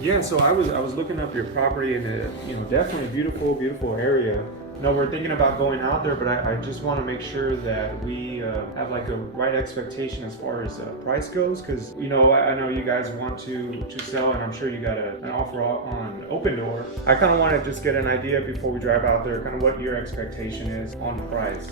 Yeah, so I was looking up your property and definitely a beautiful area. No, we're thinking about going out there, but I just want to make sure that we have like a right expectation as far as price goes, because I know you guys want to sell, and I'm sure you got an offer on Open Door. I kind of want to just get an idea before we drive out there, kind of what your expectation is on price.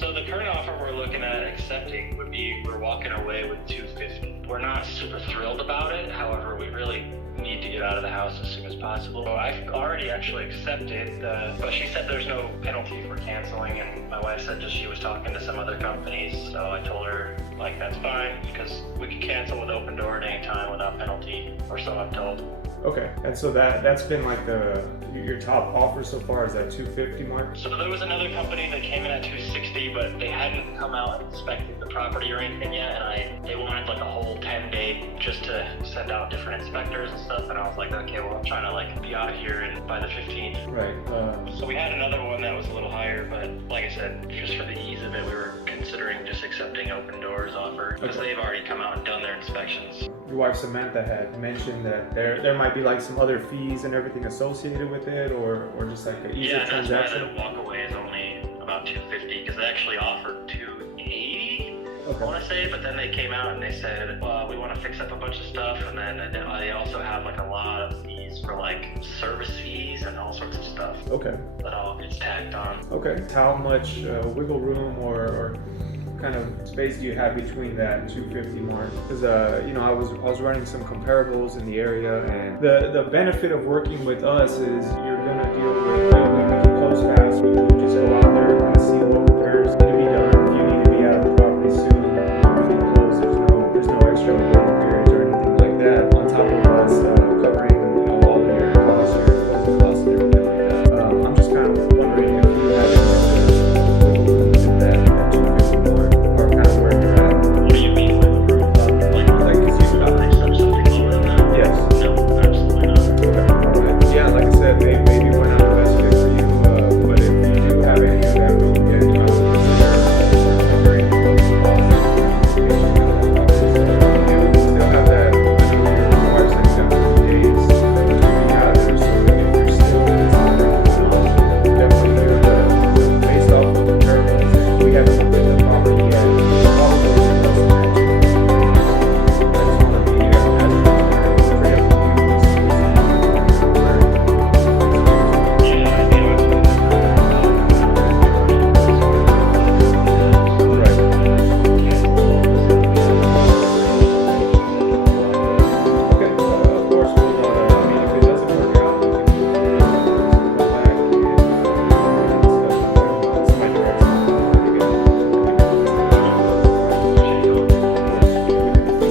So the current offer we're looking at accepting would be we're walking away with $250. We're not super thrilled about it. However, we really need to get out of the house as soon as possible. So I've already actually accepted, but she said there's no penalty for canceling, and my wife said just she was talking to some other companies, so I told her like that's fine because we can cancel with Open Door at any time without penalty, or so I'm told. Okay, and so that's been like your top offer so far is that 250 mark? So there was another company that came in at 260, but they hadn't come out and inspected the property or anything yet, and they wanted like a whole 10-day just to send out different inspectors and stuff, and I was like, okay, well I'm trying to like be out of here by the 15th. Right. So we had another one that was a little higher, but like I said, just for the ease of it, we were considering just accepting Open Door's offer because they've already come out and done their inspections. Your wife Samantha had mentioned that there might be like some other fees and everything associated with it, or just like an easier transaction. Yeah, that's why the walk away is only about $250 because they actually offered $280. Okay. I want to say, but then they came out and they said, well, we want to fix up a bunch of stuff, and then they also have like a lot of fees for like service fees and all sorts of stuff. Okay. That all gets tacked on. Okay. How much wiggle room or kind of space do you have between that and 250 mark? Because I was running some comparables in the area, and the benefit of working with us is you're gonna deal with we can close fast. We can just go out there and see what repairs need to be done. If you need to be out of the property soon, we can close. There's no extra waiting periods or anything like that. On top of us covering all of your costs, your closing costs and everything like that. I'm just kind of wondering if you have any that 250 mark, or kind of where you're at. What do you mean? Like, Because you got something lower than that? yes. No, absolutely not. Okay. All right. Yeah, like I said, maybe we're not the best fit for you, but if you do have anything that we can get, I would consider covering closing costs. Still have that. I know your wife said you have 2 days to be out of there, so if you're still definitely do based off of the comparables. We haven't looked at the property yet. Probably less than that. I just want to be as straight up with you. Okay, of course, if it doesn't work out, we can go back and discuss my direction.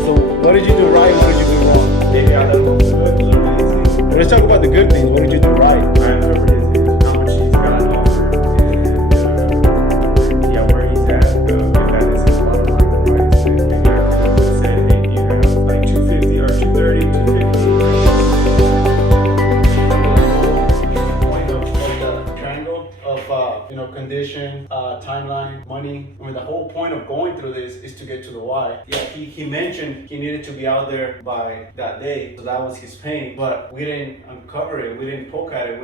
So what did you do right? What did you do wrong? Yeah, that was good. Let's talk about the good things. What did you do right? I remember how much he's got offered and where he's at. If that is his bottom line price, then maybe I could have said, hey, you have like 250 or 230, 250. Point of the triangle of condition, timeline, money. I mean, the whole point of going through this is to get to the why. Yeah, he mentioned he needed to be out there by that day, so that was his pain. But we didn't uncover it. We didn't poke at it.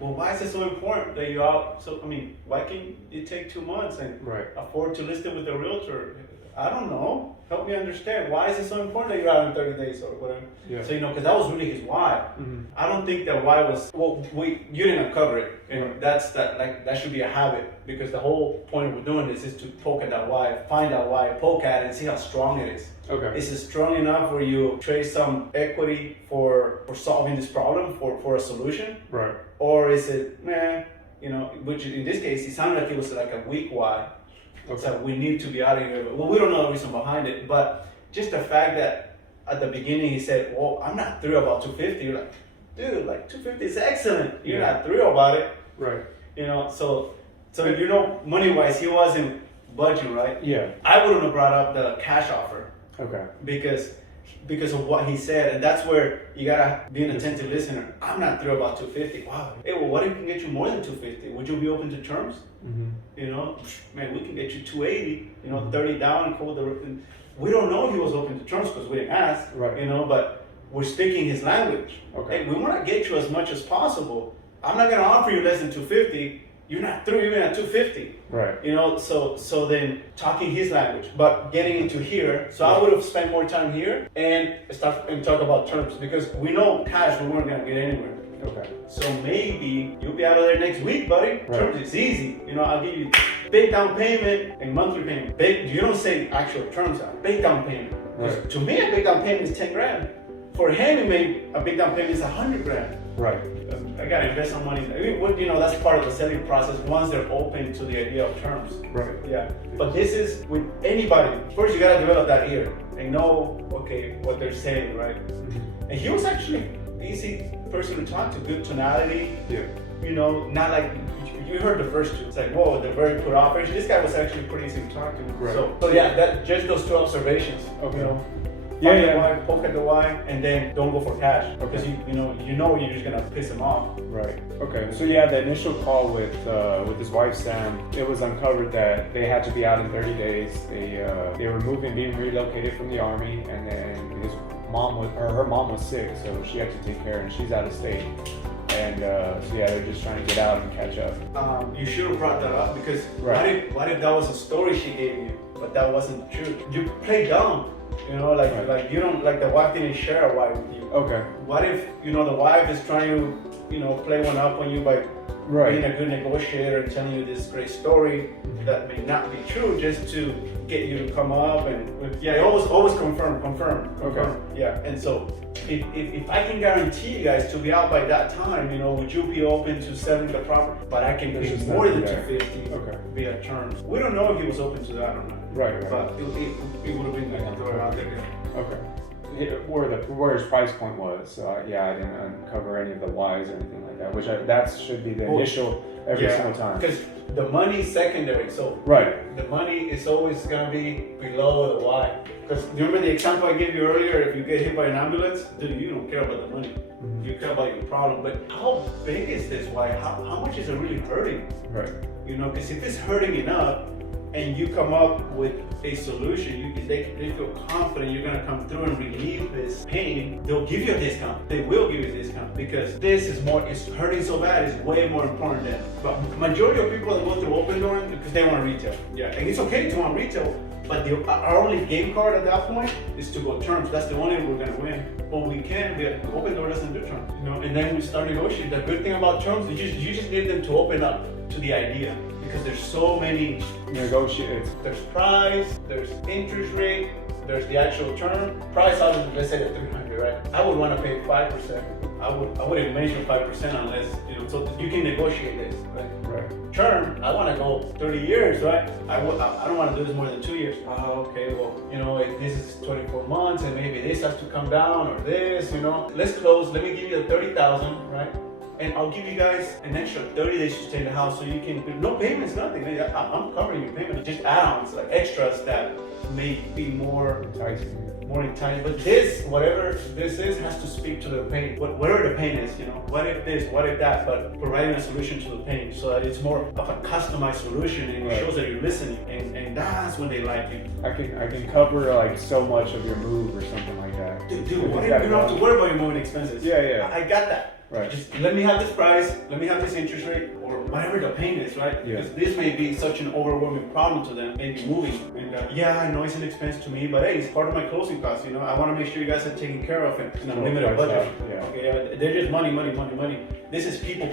Well, why is it so important that you're out? So I mean, why can't you take 2 months and afford to list it with the realtor? I don't know. Help me understand. Why is it so important that you're out in 30 days or whatever? Yeah. So, because that was really his why. Mm-hmm. I don't think that why was, you didn't uncover it. And that should be a habit, because the whole point of doing this is to poke at that why, find out why, poke at it and see how strong it is. Okay. Is it strong enough where you trade some equity for solving this problem, for a solution? Right. Or is it, which in this case, it sounded like it was like a weak why. Okay. So we need to be out of here. Well, we don't know the reason behind it, but just the fact that at the beginning he said, well, I'm not thrilled about 250. You're like, dude, like 250 is excellent. You're not thrilled about it. Right. So money-wise, he wasn't budging, right? Yeah. I wouldn't have brought up the cash offer. Okay. Because of what he said, and that's where you gotta be an attentive listener. I'm not thrilled about 250. Wow. Hey, well, what if we can get you more than 250? Would you be open to terms? Mm-hmm. Man, we can get you 280. 30 down and cool the. We don't know if he was open to terms because we didn't ask. Right. we're speaking his language. Okay. Hey, we want to get you as much as possible. I'm not going to offer you less than 250. You're not through even at 250. Right. You know, so then talking his language, but getting into here. So I would have spent more time here and talk about terms, because we know cash we weren't going to get anywhere. Okay. So maybe you'll be out of there next week, buddy. Right. Terms, it's easy. You know, I'll give you big down payment and monthly payment. You don't say actual terms out. Big down payment. Right. To me, a big down payment is 10 grand. For him, it may a big down payment is 100 grand. Right. I gotta invest some money. You know, that's part of the selling process once they're open to the idea of terms. Right. Yeah. But this is with anybody. First, you gotta develop that ear and know, okay, what they're saying, right? Mm-hmm. And he was actually easy person to talk to, good tonality. Yeah. You know, not like you heard the first two. It's like, whoa, they're very put off. This guy was actually pretty easy to talk to. Right. So yeah, that just those two observations. Okay. You know, Yeah, find yeah. the why, poke at the why, and then don't go for cash because Okay. you know you're just gonna piss him off. Right. Okay. So yeah, the initial call with his wife Sam, it was uncovered that they had to be out in 30 days. They were being relocated from the army, and then her mom was sick, so she had to take care, and she's out of state. And so yeah, they're just trying to get out and catch up. You should have brought that up because Right. what if that was a story she gave you, but that wasn't true? You play dumb. You know, like you don't, like the wife didn't share a why with you. Okay. What if, you know, the wife is trying to, you know, play one up on you by being a good negotiator and telling you this great story that may not be true just to get you to come up and, yeah, always confirm. Okay. Yeah, and so if I can guarantee you guys to be out by that time, you know, would you be open to selling the property? But I can pay more than 250 Okay. via terms. We don't know if he was open to that or not. Right. But it would have been good to throw it out there. Okay. Where his price point was. So yeah, I didn't uncover any of the whys or anything like that. That should be the initial every single time. Because the money's secondary. So Right. the money is always gonna be below the why. Because remember the example I gave you earlier? If you get hit by an ambulance, dude, you don't care about the money. You care about your problem. But how big is this why? How much is it really hurting? Right. You know, because if it's hurting enough and you come up with a solution, they feel confident you're gonna come through and relieve this pain, they'll give you a discount. They will give you a discount because it's hurting so bad, it's way more important than. But majority of people that go through Open Door because they want retail. Yeah, and it's okay to want retail, but our only game card at that point is to go terms. That's the only way we're gonna win. But we can, Open Door doesn't do terms, you know. And then we start negotiating. The good thing about terms is you just need them to open up to the idea. Because there's so many negotiates. There's price, there's interest rate, there's the actual term. Price, let's say the 300, right? I would want to pay 5%. I wouldn't mention 5% unless, you know, so you can negotiate this, right? Right. Term, I want to go 30 years, right? I don't want to do this more than 2 years. Okay, well, you know, if this is 24 months and maybe this has to come down or this, you know. Let's close, let me give you the 30,000, right? And I'll give you guys an extra 30 days to stay in the house so you can, no payments, nothing. I'm covering your payment. Just add-ons, like extras that may be more enticing. But this, whatever this is, has to speak to the pain. Whatever the pain is, you know, what if this, what if that, but providing a solution to the pain so that it's more of a customized solution and it shows that you're listening. And that's when they like you. I can cover like so much of your move or something like that. Dude, what if you don't have to worry about your moving expenses? Yeah. I got that. Right. Just let me have this price, let me have this interest rate, or whatever the pain is, right? Yeah. Because this may be such an overwhelming problem to them, maybe moving. And yeah, I know it's an expense to me, but hey, it's part of my closing costs, you know? I want to make sure you guys are taken care of in a limited budget. Yeah. Okay, they're just money. This is people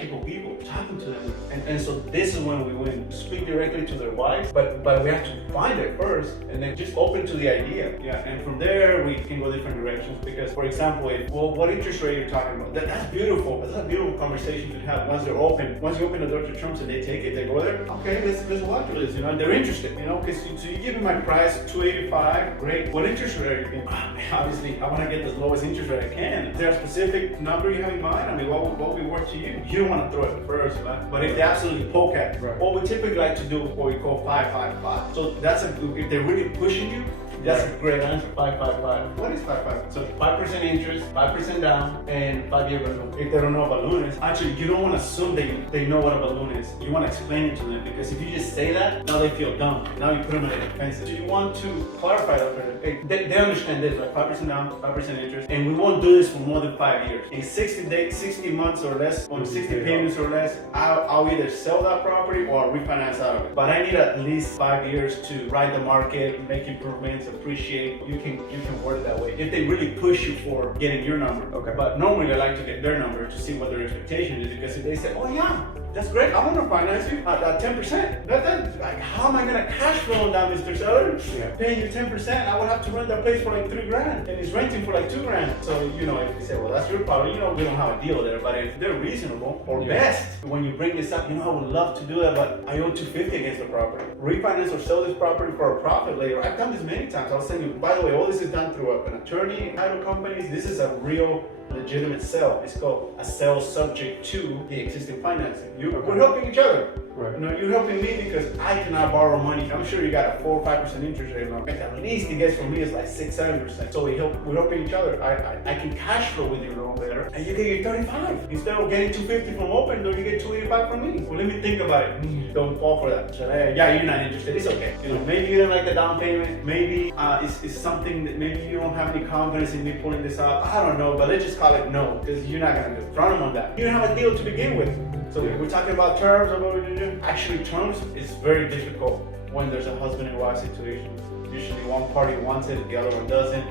talking to them. And so this is when we win. Speak directly to their wives, but we have to find it first, and then just open to the idea. Yeah, and from there, we can go different directions. Because, for example, what interest rate you're talking about? That's beautiful. That's a beautiful conversation to have once they're open. Once you open the door to terms and they take it, they go there. Okay, let's watch this, you know. And they're interested, you know. Because so you give me my price, $285, great. What interest rate are you thinking? Obviously, I want to get the lowest interest rate I can. Is there a specific number you have in mind? I mean, what would be worth to you? You don't want to throw it first, right? But if they absolutely poke at it, what we typically like to do, what we call 5-5-5. So that's if they're really pushing you, That's a great answer. 555. What is 555? So 5% interest, 5% down, and 5-year rental. If they don't know what a balloon is, actually you don't want to assume they know what a balloon is. You want to explain it to them, because if you just say that, now they feel dumb. Now you put them in a defensive. So you want to clarify that for them. Hey, they understand this, like 5% down, 5% interest, and we won't do this for more than 5 years. In 60 days, 60 months or less, on 60 payments or less, I'll either sell that property or refinance out of it. But I need at least 5 years to ride the market, make improvements, appreciate. You can word it that way. If they really push you for getting your number. Okay. But normally I like to get their number to see what their expectation is, because if they say, oh yeah, that's great, I want to finance you at 10%. That's like, how am I gonna cash flow on that, Mr. Seller? Yeah. Paying you 10%, I would have to rent that place for like $3,000, and he's renting for like $2,000. So if they say, well, that's your problem, we don't have a deal there. But if they're reasonable, or best, when you bring this up, I would love to do that, but I owe $250 against the property. Refinance or sell this property for a profit later. I've done this many times. I'll send you. By the way, all this is done through an attorney, title companies. This is a real legitimate sale. It's called a sale subject to the existing financing. We're helping each other. Right. You're helping me because I cannot borrow money. I'm sure you got a 4 or 5% interest rate now. At least he gets from me is like 6-7%. So we're helping each other. I can cash flow with you loan better, and you get your 35 instead of getting 250 from Open. You get 285 from me. Well, let me think about it. Don't fall for that. So, hey, yeah, you're not interested. It's okay. Maybe you didn't like the down payment. Maybe it's something that maybe you don't have any confidence in me pulling this out. I don't know, but let's just call it no, because you're not gonna do it. Front them on that. You don't have a deal to begin with. So we're talking about terms of what we're doing. Actually, terms is very difficult when there's a husband and wife situation. Usually one party wants it, the other one doesn't.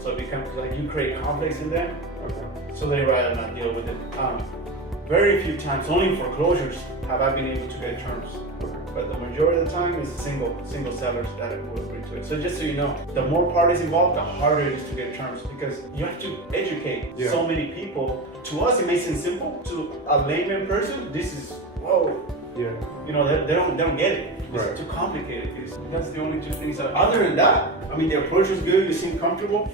So it becomes like you create conflicts in them. Okay. So they rather not deal with it. Very few times, only in foreclosures, have I been able to get terms. But the majority of the time is single sellers that will agree to it. So just so you know, the more parties involved, the harder it is to get terms, because you have to educate so many people. To us, it may seem simple. To a layman person, this is whoa. Yeah. They don't get it. It's too complicated. That's the only two things. Other than that, the approach was good. You seem comfortable.